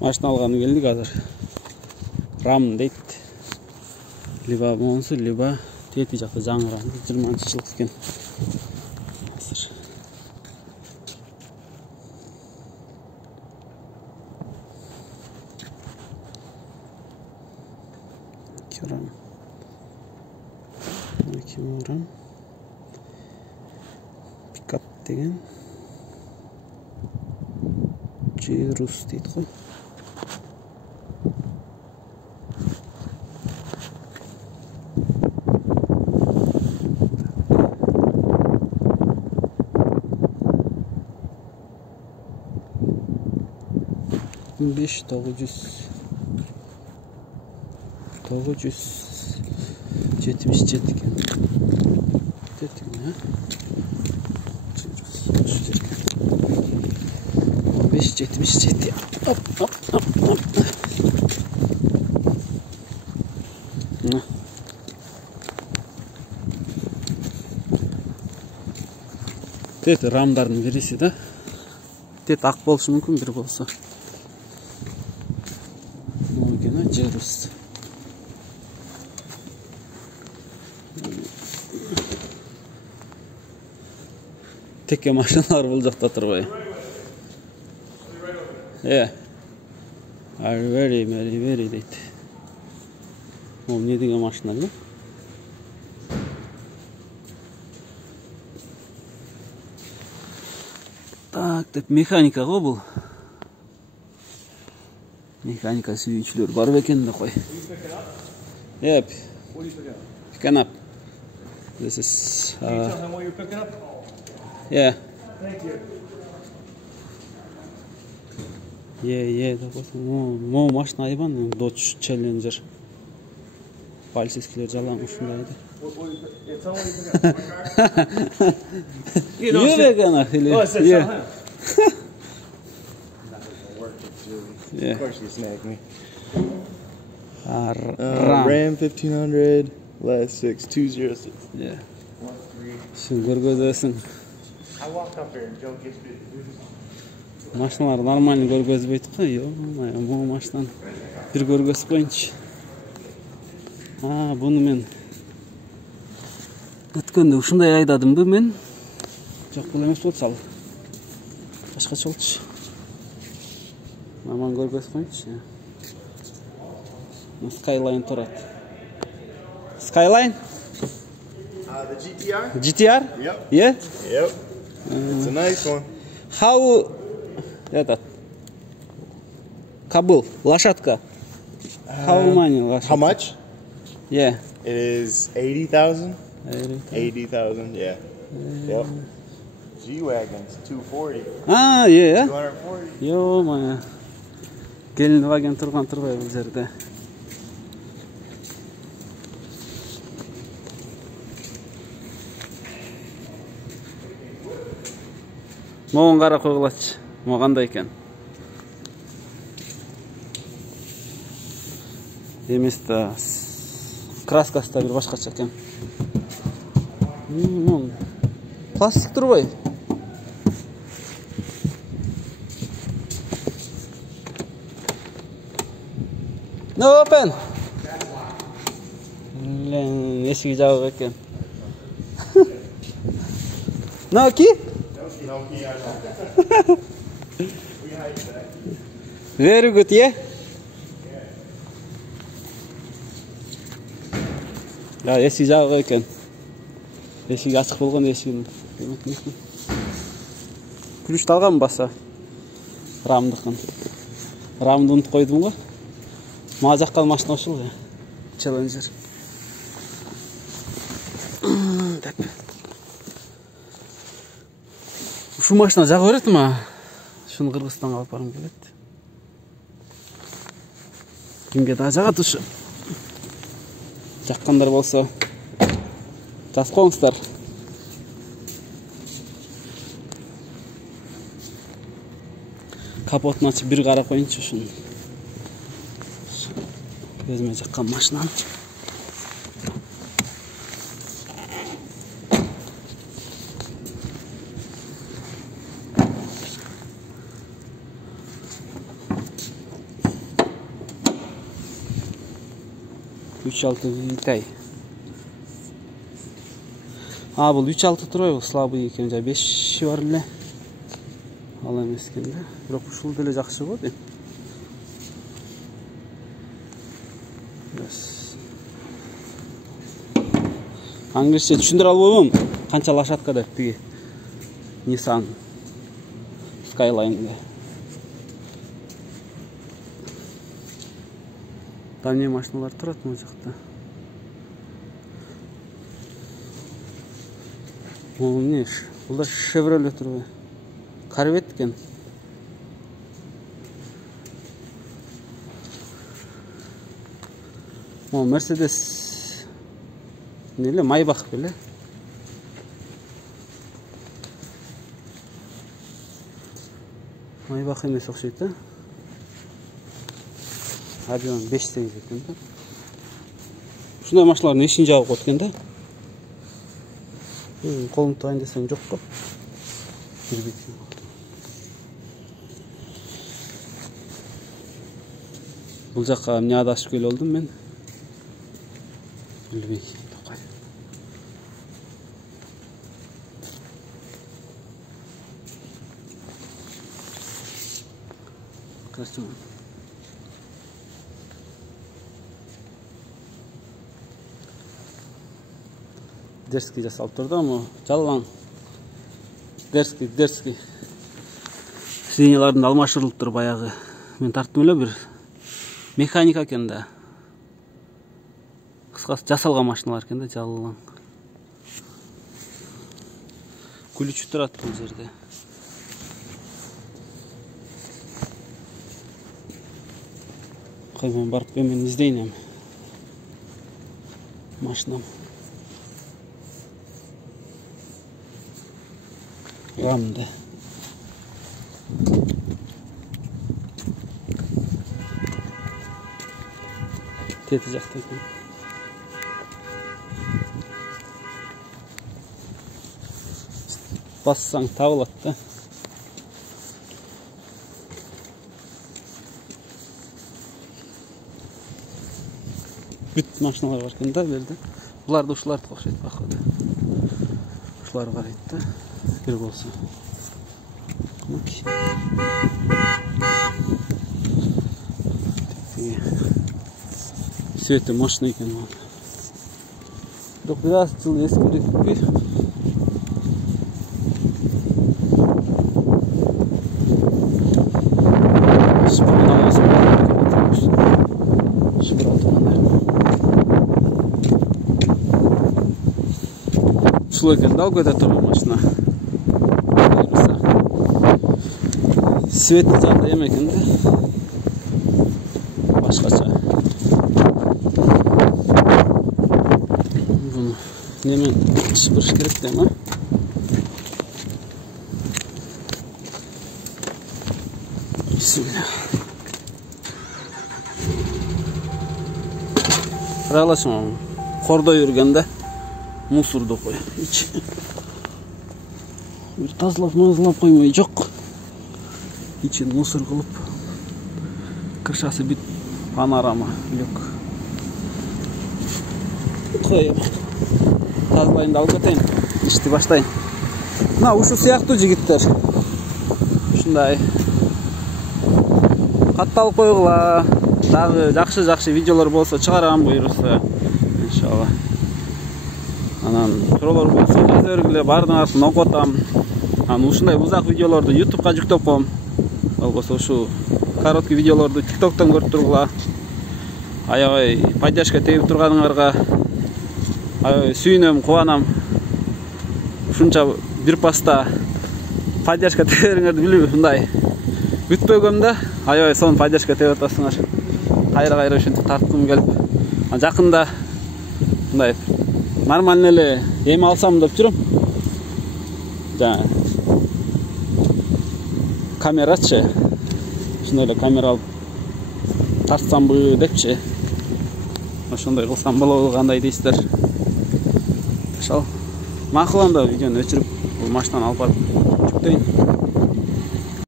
Машина алганы келдик азыр. Рам дейт. Либо монсу, либо тети жакта жаңы рам. 20-жылык экен. Азыр. Рам. 12 рам. Пикап деген. Джерус дейт ғой. Beş 977 ekan. Ne? 577. Hop. Ne? Teti ramdardын birisi de. Teti ак болушу мүмкүн, бир болсо. Мына Джерус. Tekke машиналар бул жакта турбайбы? Very дейт. Ол не деген машина эле? Так, деп механика го бул. Mekanika suyucular var ekan da qo'y. Yep. What are you picking up? Picking up. This is Can you tell him what you're picking up? Yeah. Thank you. Yeah. Mo машина айбан, Dodge Challenger. Полицейскилер жалаң ушундайды. Tell him what you're picking up. You know, Yeah. Of course you snagged me. Ram 1500, last 6206. Yeah. Şimdi görgözөсүң. I walked up here and Joe gets me. Машиналар нормально көргөзбөйт го. Бул машинаны бир көргөзүп коюнчу. Буну мен өткөндө ушундай айдадымбы мен? Жок, бул эмес болчу ал. Башкача болчу. Маман көргөзүп коюнчу. Skyline турат. Skyline? The GTR? GTR? Yep. Yeah? Yep. It's a nice one. How Kabul, лошадка. How many лошадка? How much? Yeah. It is 80,000. 80,000, yeah. Yep. G-Wagon's 240. Yeah. 240. Ё-моё. Келин ваген турбай бул жерде. Могун кара койгулачы. Мо кандай экен? Эмес да. Краскасы да бир башкача экен. Пластик турбай. No open. Eski jabık eкен. No key? No key. Very good, yeah? Ya eski jabık eкен. Eski açık болгон эшигин. Ключты алгам баса. Рамдыкын. Рамды унутуп койдум го. Мага жаккан машина ушул. Challenger. Так. Ушу машина жага берет ма? Шуну Кыргызстанга алып баргым келет. Кимге да жагат ушу? Жаккандар болсо жазып коюңуздар. Капотун ачып бир карап коюнчу ушуну. Өзүмө жаккан машинаны. 3.6 Viтай. Бул 3.6 турбайбы, слабый экен, жа 5 бар эле. Ал эмес экен да. Бирок ушул деле жакшы го дейм. Англисче түшүндүрө албайбым. Канча лошадка деп тиги Nissan Skyline'га. Давний машиналар турат мына жакта. Бул эмне? Бул да Chevrolet турбайбы? Corvette экен. Бул Mercedes неле Maybach беле? Maybach эмес окшойт да? Абион 5-8 экен да. Ушундай машиналардын эшин жабып коет экен да. Колумду тагайын десем жок го. Кирбейт. Бул жакка эмне адашып келип болдум мен? Билбей. Красиво. Дерзкий жасалып турду, ама жалаң. Дерзкий. Сиденьялардын алмашырылып тур баягы. Мен тарттым эле бир механика экен да. Кыскасы жасалган машиналар экен да, жалаң. Күлүчү турат бул жерде. Кой мен барып мен издейм машинам. Рамда. Тети жакта экен. Бассаң табылат да. Бүт машиналар бар экен да бу жерде. Булар да ушулардыкы окшойт походу. Ушулар карайт да. Bir bolsa. Свете машина екен мына. Бирок biraz жыл эскириппи. Ушул экен да көтө турган машина. Свет жакта эме экен да. Башкача. Буну немен сыпырыш керек дейм, а? Бисмилля. Караласың, кордо жүргөндө мусорду кой. Бир тазалап коймой жок. İçin mısır kılıp kırşası bir panorama yok. Koyayım. Tazlayın da alıp öteyim. İşte başlayın. Mına uşu siyaktı jigitler. Şunday. Kattalık koyugula. Dagı jakşı videolar bolsa çıgaram buyursa. İnşallah. Anan so'roolor bolsa жаза бергиле, баардыгын окуп атам. Анан ушундай узак видеолорду YouTube'га жүктөп коем. Болбосо ушу короткий видеолорду TikTok'тан көрүп тургула. Аябай поддержка тебип турганыңарга аябай сүйүнөм, кубанам. Ушунча бир паста поддержка тебериңерди билип, мындай бүтпөгөм да, аябай сонун поддержка тебип атасыңар. Кайра ушинтип тарткым келип, жакында мындай нормально эле эми алсам деп жүрөм. Жана камерачы. Шундай эле камера алып тартсамбы депчи. Ошондой кылсам болобу, кандай дейсиздер? Ошол макул анда видеону өчүрүп бул машинаны алып барып жүктөйүн.